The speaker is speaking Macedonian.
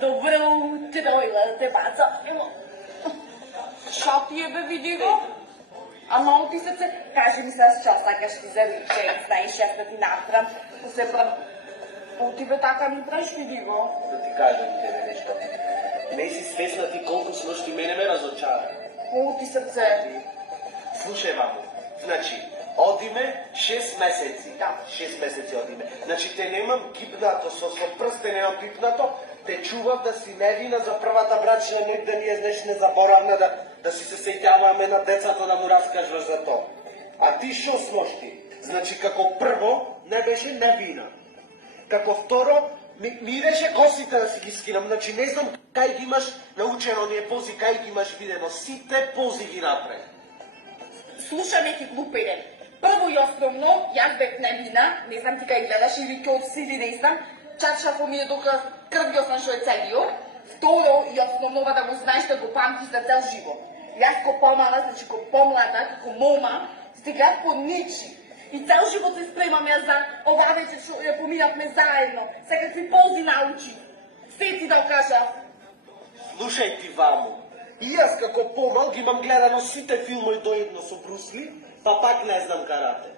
Добро утро, илате баца. Шо ти е бе, види го? Ама оти срце, кажи ми сега шо сакаш ти за ручек, знаеш јас да ти направам, да се прав... Оти бе така ми правиш, види го. Да ти кажам тебе нешто. Не си свесна ти колку снош ти мене ме разочара. Оти срце. Слушај, мамо, значи, одиме 6 месеци. Да, 6 месеци одиме. Значи, те немам кипнато, со прсте немам пипнато, те чувам да си невина за првата брачна ноќ, да ние, знаеш, не заборавме да си се сеќаваме на децата да му раскажуваш за тоа. А ти шо снош ти? Значи, како прво, не беше невина. Како второ, ми идеше косите да си ги скинам. Значи, не знам кај ги имаш научено оние пози, кај ги имаш видено. Сите пози ги направи. Слушаме ти, глупајде. Прво и основно, јас бев невина, не знам ти кај гледаш или ке одсили, не знам, чаршафо ми е дока крв ги оснам шо е целио. Второ и основно, да го знаеш, да го памтиш за цел живот. Јас ко помала, значи ко помлада, како мома, сега по ничи. И цел живот се спремаме за ова вече што ја поминавме заедно. Се какви ползи научи. Се ти да кажа. Слушај ти, вамо. И јас како помал ги имам гледано сите филмови доедно со Брусли, па пак не знам карате.